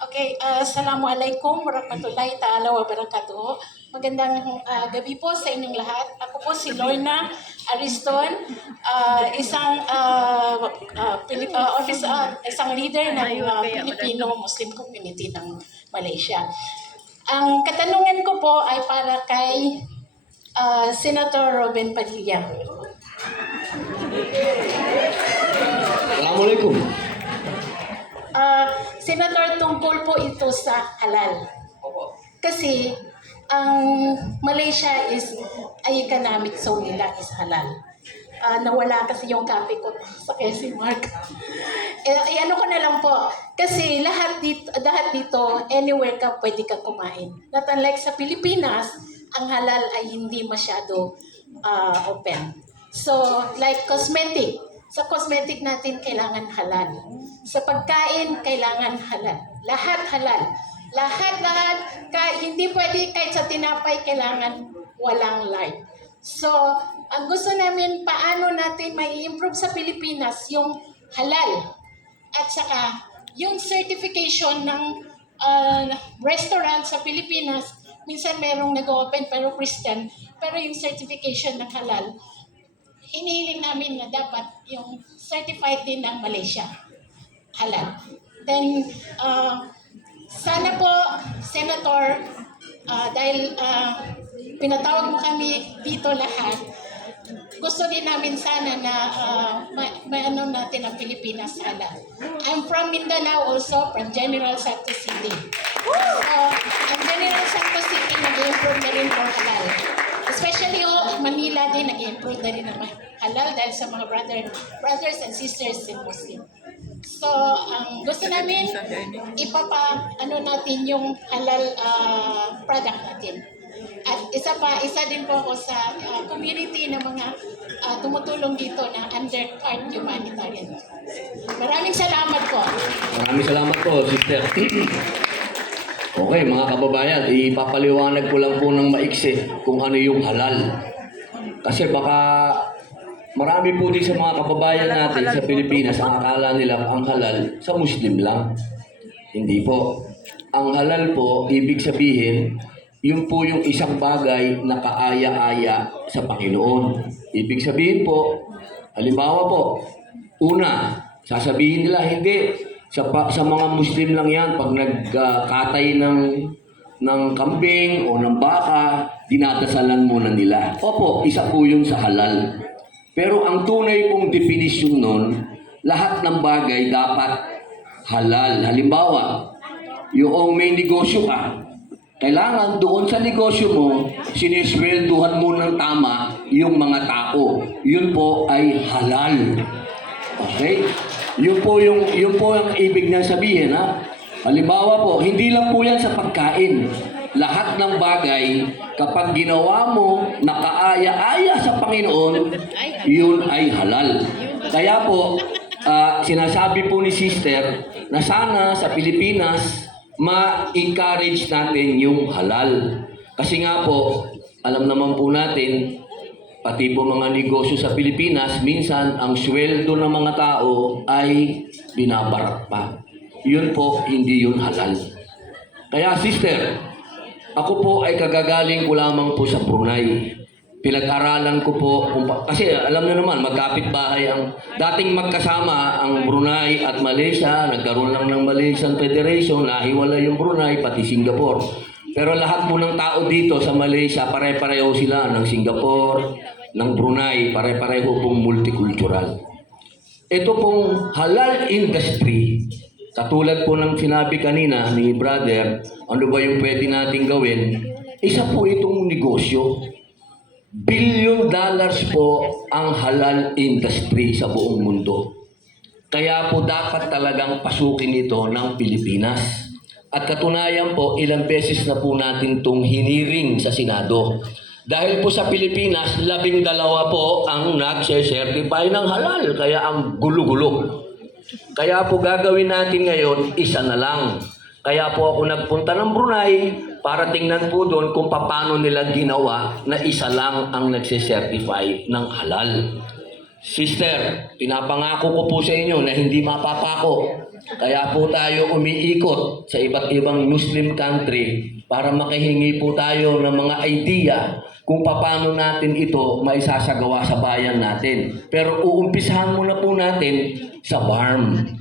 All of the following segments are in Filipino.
Okay, Assalamualaikum warahmatullahi ta'ala wabarakatuh. Magandang gabi po sa inyong lahat. Ako po si Lorna Ariston, isang leader ng Filipino Muslim community ng Malaysia. Ang katanungan ko po ay para kay Senator Robin Padilla. Assalamualaikum. Senator, tungkol po ito sa halal. Kasi ang Malaysia ay economic zone nila is halal. Nawala kasi yung copy ko sa QC Mark. Ano ko na lang po. Kasi lahat dito, anywhere ka pwede ka kumain. Not unlike sa Pilipinas, ang halal ay hindi masyado open. So, like cosmetic. Sa cosmetic natin, kailangan halal. Sa pagkain, kailangan halal. Lahat halal. Lahat. Hindi pwede kahit sa tinapay, kailangan walang lard. So, ang gusto namin, paano natin mai-improve sa Pilipinas yung halal. At saka, yung certification ng restaurant sa Pilipinas, minsan merong nag-open pero Christian, pero yung certification ng halal, hinihiling namin na dapat yung certified din ng Malaysia. Halal. Then, sana po, Senator, dahil pinatawag mo kami dito lahat, gusto din namin sana na ano natin ang Pilipinas halal. I'm from Mindanao also, from General Santos City. So, ang General Santos City nag-improve na rin for halal. Especially Manila din nag-improve na rin ng halal dahil sa mga brothers and sisters in Muslim. So, ang gusto namin, natin yung halal product natin. At isa din po ako sa community ng mga tumutulong dito na undercard humanitarian. Maraming salamat po. Maraming salamat po, sister. Okay, mga kababayan, ipapaliwanag ko lang po ng maiksi kung ano yung halal. Kasi baka marami po din sa mga kababayan natin sa Pilipinas ang akala nila ang halal sa Muslim lang. Hindi po. Ang halal po, ibig sabihin, yun po yung isang bagay na kaaya-aya sa Panginoon. Ibig sabihin po, halimbawa po, una, sasabihin nila, hindi, sa mga Muslim lang yan, pag nagkatay ng kambing o ng baka, dinadasalan muna nila. Opo, isa po yun sa halal. Pero ang tunay pong definisyon nun, lahat ng bagay dapat halal. Halimbawa, yung may negosyo ka, kailangan doon sa negosyo mo, siniswelduhan mo ng tama yung mga tao. Yun po ay halal. Okay? Yun po ang ibig niyang sabihin, ha? Halimbawa po, hindi lang po yan sa pagkain. Lahat ng bagay, kapag ginawa mo na kaaya-aya sa Panginoon, yun ay halal. Kaya po, sinasabi po ni sister na sana sa Pilipinas, ma-encourage natin yung halal. Kasi nga po, alam naman po natin, pati po mga negosyo sa Pilipinas, minsan ang sweldo ng mga tao ay binabarak pa. Yun po, hindi yun halal. Kaya sister, ako po ay kagagaling ko lamang po sa Brunei. Pinag-aralan ko po, kasi alam niyo naman, magkapit-bahay ang dating magkasama ang Brunei at Malaysia, nagkaroon lang ng Malaysian Federation, nahiwalay yung Brunei, pati Singapore. Pero lahat po ng tao dito sa Malaysia, pare-pareho sila ng Singapore, ng Brunei, pare-pareho pong multicultural. Ito pong halal industry, katulad po ng sinabi kanina ni brother, ano ba yung pwede natin gawin? Isa po itong negosyo. $1 billion po ang halal industry sa buong mundo. Kaya po dapat talagang pasukin ito ng Pilipinas. At katunayan po, ilang beses na po natin itong hiniring sa Senado. Dahil po sa Pilipinas, 12 po ang nagse-certify ng halal. Kaya ang gulo-gulo. Kaya po gagawin natin ngayon, isa na lang. Kaya po ako nagpunta ng Brunei para tingnan po doon kung paano nila ginawa na isa lang ang nagse-certify ng halal. Sister, pinapangako ko po sa inyo na hindi mapapako. Kaya po tayo umiikot sa iba't ibang Muslim country para makahingi po tayo ng mga idea kung paano natin ito maisasagawa sa bayan natin. Pero uumpisahan muna po natin sa farm.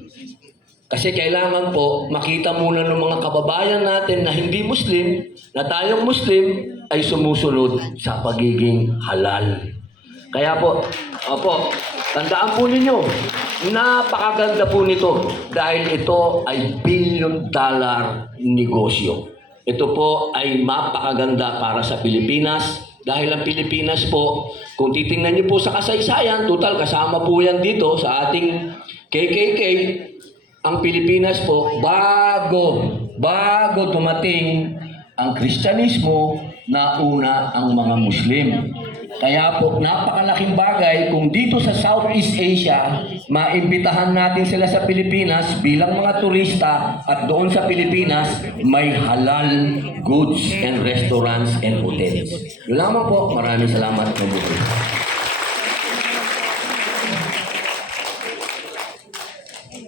Kasi kailangan po makita muna ng mga kababayan natin na hindi Muslim, na tayong Muslim ay sumusunod sa pagiging halal. Kaya po, tandaan po ninyo, napakaganda po nito dahil ito ay billion-dollar negosyo. Ito po ay mapakaganda para sa Pilipinas dahil ang Pilipinas po, kung titingnan niyo po sa kasaysayan, total kasama po yan dito sa ating KKK, ang Pilipinas po, bago dumating ang Kristyanismo, nauna ang mga Muslim. Kaya po, napakalaking bagay kung dito sa Southeast Asia, maimbitahan natin sila sa Pilipinas bilang mga turista at doon sa Pilipinas, may halal goods and restaurants and hotels. Yun lamang po. Maraming salamat. Mabuhay.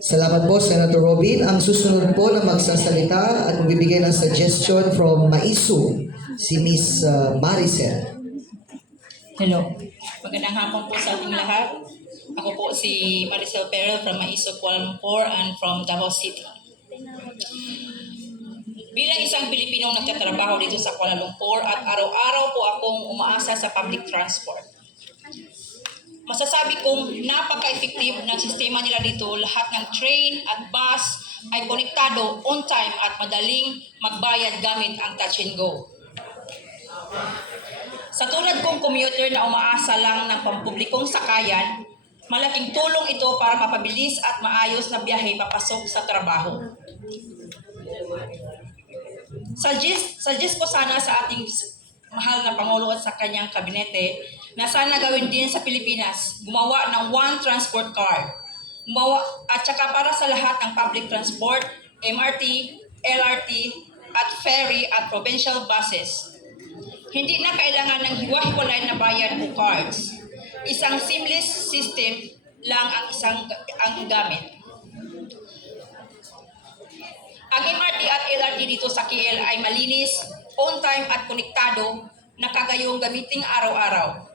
Salamat po, Senator Robin. Ang susunod po na magsasalita at magbibigay ng suggestion from Maisu, si Miss Maricel. Hello. Magandang hapon po sa ating lahat. Ako po si Maricel Perel from Maiso, Kuala Lumpur and from Davao City. Bilang isang Pilipinong nagtatrabaho dito sa Kuala Lumpur at araw-araw po akong umaasa sa public transport. Masasabi kong napaka-effective ng sistema nila dito. Lahat ng train at bus ay konektado on time at madaling magbayad gamit ang touch and go. Sa tulad kong commuter na umaasa lang ng pampublikong sakayan, malaking tulong ito para mapabilis at maayos na biyahe papasok sa trabaho. Suggest ko sana sa ating mahal na Pangulo at sa kanyang kabinete na sana gawin din sa Pilipinas, gumawa ng one transport card. At saka para sa lahat ng public transport, MRT, LRT, at ferry at provincial buses. Hindi na kailangan ng hiwa-hiwalay na bayad o cards. Isang seamless system lang ang gamit. Ang MRT at LRT dito sa KL ay malinis, on time at konektado na kagayong gamiting araw-araw.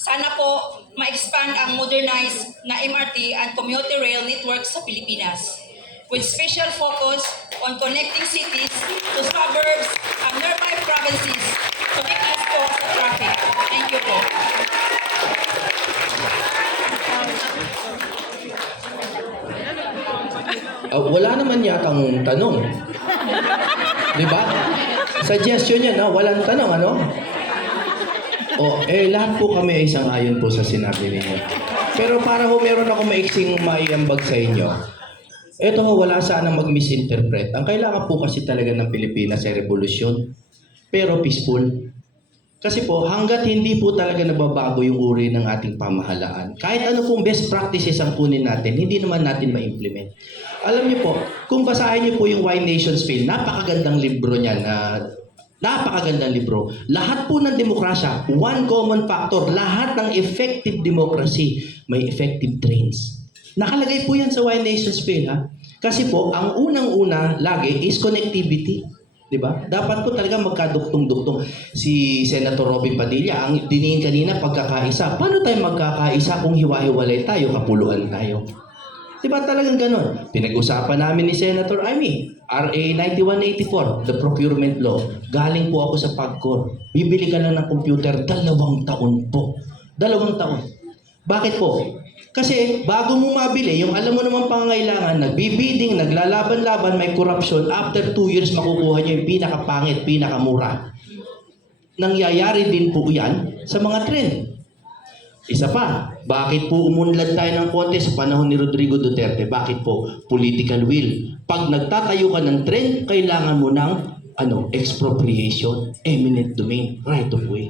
Sana po ma-expand ang modernized na MRT and commuter rail network sa Pilipinas with special focus on connecting cities to suburbs and nearby provinces to make less po sa traffic. Thank you po. Wala naman yatang tanong. Di ba? Suggestion yan, no? Walang tanong, ano? Lahat po kami ay sang-ayon po sa sinabi ninyo. Pero para ho meron ako maiksing maiambag sa inyo, eto ho, wala sanang mag-misinterpret. Ang kailangan po kasi talaga ng Pilipinas ay revolusyon, pero peaceful. Kasi po, hanggat hindi po talaga nababago yung uri ng ating pamahalaan, kahit ano pong best practices ang kunin natin, hindi naman natin ma-implement. Alam niyo po, kung basahin niyo po yung Why Nations Fail, napakagandang libro niyan. Napakagandang libro. Lahat po ng demokrasya, one common factor, lahat ng effective democracy, may effective trains. Nakalagay po yan sa Why Nations Fail, ha? Kasi po, ang unang-una lagi is connectivity. Diba? Dapat po talaga magkaduktong-duktong. Si Senator Robin Padilla, ang diniin kanina pagkakaisa. Paano tayo magkakaisa kung hiwa-hiwalay tayo, kapuluan tayo? Diba talagang ganon? Pinag-usapan namin ni Senator Amy, RA 9184, the procurement law. Galing po ako sa PAGCOR. Bibili ka lang ng computer, 2 taon po. 2 taon. Bakit po? Kasi bago mo mabili, yung alam mo naman pangangailangan, nagbibidding, naglalaban-laban, may corruption, after 2 years makukuha nyo yung pinakapangit, pinakamura. Nangyayari din po yan sa mga trend. Isa pa, bakit po umunlad tayo ng konti sa panahon ni Rodrigo Duterte? Bakit po? Political will. Pag nagtatayo ka ng trend, kailangan mo ng expropriation, eminent domain, right of way.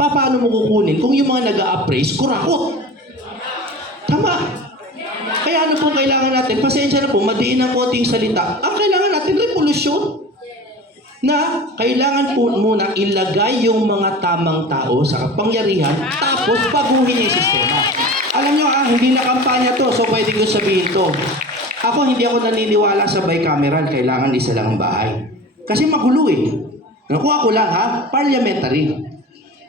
Paano mo kukunin kung yung mga nag-a-appraise, kurakot? Tama. Kaya ano po kailangan natin? Pasensya na po, madiin ang konting salita. Ang kailangan natin, revolusyon. Na kailangan po muna ilagay yung mga tamang tao sa kapangyarihan, tapos baguhin yung sistema. Alam nyo, hindi na kampanya to, so pwede ko sabihin to. Ako hindi ako naniniwala sa bicameral, kailangan isa lang ang bahay. Kasi magulo eh. Nakuha ko lang ha, parliamentary.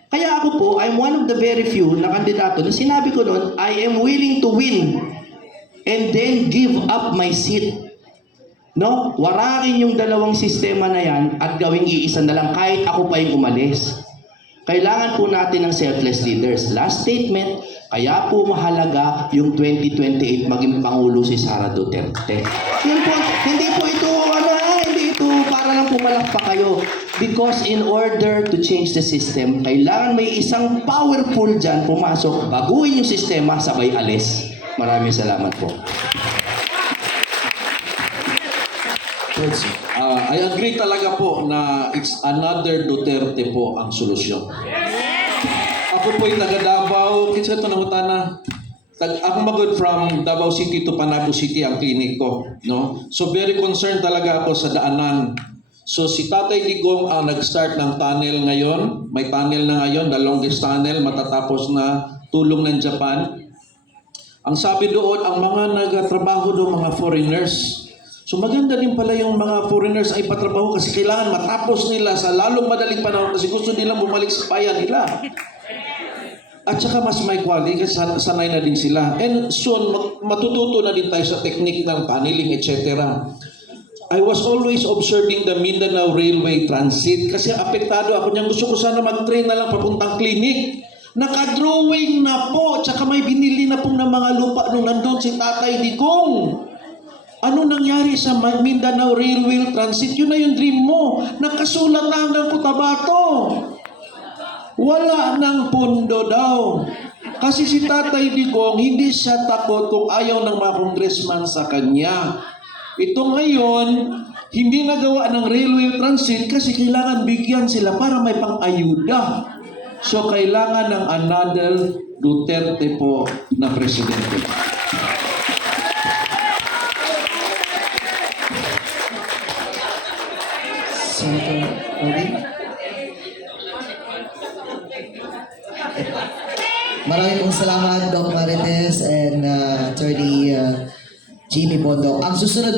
Kaya ako po, I'm one of the very few na kandidato na sinabi ko noon, I am willing to win and then give up my seat. No? Warakin yung dalawang sistema na yan at gawing iisa na lang kahit ako pa yung umalis. Kailangan po natin ng selfless leaders. Last statement, kaya po mahalaga yung 2028 maging Pangulo si Sara Duterte. Yun po, hindi po ito, hindi ito para lang pumalakpak kayo. Because in order to change the system, kailangan may isang powerful dyan pumasok, baguhin yung sistema, sabay alis. Maraming salamat po. I agree talaga po na it's another Duterte po ang solusyon. Ako po'y taga Davao, kinsa ito namutana. Ako magod from Davao City to Panabo City ang klinik ko. No? So very concerned talaga ako sa daanan. So si Tatay Digong ang nag-start ng tunnel ngayon. May tunnel na ngayon, the longest tunnel, matatapos na tulong ng Japan. Ang sabi doon, ang mga nagtrabaho doon, mga foreigners. So maganda din pala yung mga foreigners ay patrabaho kasi kailangan matapos nila sa lalong madaling panahon kasi gusto nilang bumalik sa bayan nila. At saka mas may quality kasi sanay na din sila. And soon, matututo na din tayo sa technique ng tunneling, etc. I was always observing the Mindanao Railway Transit kasi apektado ako niyan. Gusto ko sana mag-train na lang papuntang clinic. Naka-drawing na po. Tsaka may binili na pong ng mga lupa nung nandun si Tatay Digong. Ano nangyari sa Mindanao Railway Transit? Yun na yung dream mo. Nakasulat na hanggang Cotabato. Wala nang pondo daw. Kasi si Tatay Digong, hindi siya takot kung ayaw ng mga congressman sa kanya. Ito ngayon, hindi nagawa ng railway transit kasi kailangan bigyan sila para may pang-ayuda. So, kailangan ng another Duterte po na presidente. Senator Robin? Maraming pong salamat, Doc Marites and Attorney Jimmy Bondo. Ang susunod